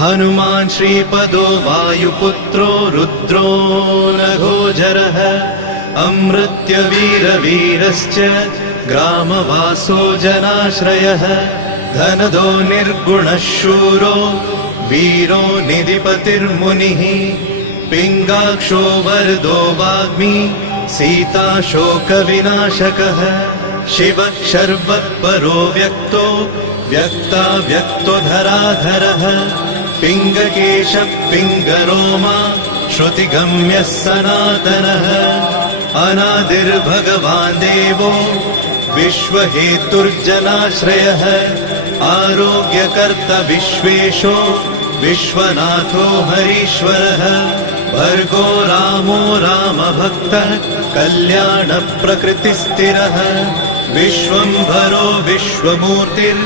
हनुमान् श्रीपदो वायुपुत्रो रुद्रो नघोजरः अमृत्यवीरवीरश्च ग्रामवासो जनाश्रयः धनदो निर्गुणः शूरो वीरो निधिपतिर्मुनिः पिङ्गाक्षो वरदो वाग्मी सीताशोकविनाशकः शिवः शर्वत्परो व्यक्तो व्यक्ताव्यक्तो धराधरः पिङ्गकेशः पिङ्गरोमा श्रुतिगम्यः सनातनः अनादिर्भगवान् देवो विश्वहेतुर्जनाश्रयः आरोग्यकर्ता विश्वेशो विश्वनाथो हरीश्वरः भर्गो रामो रामभक्तः कल्याणप्रकृतिस्थिरः विश्वम्भरो विश्वमूर्तिर्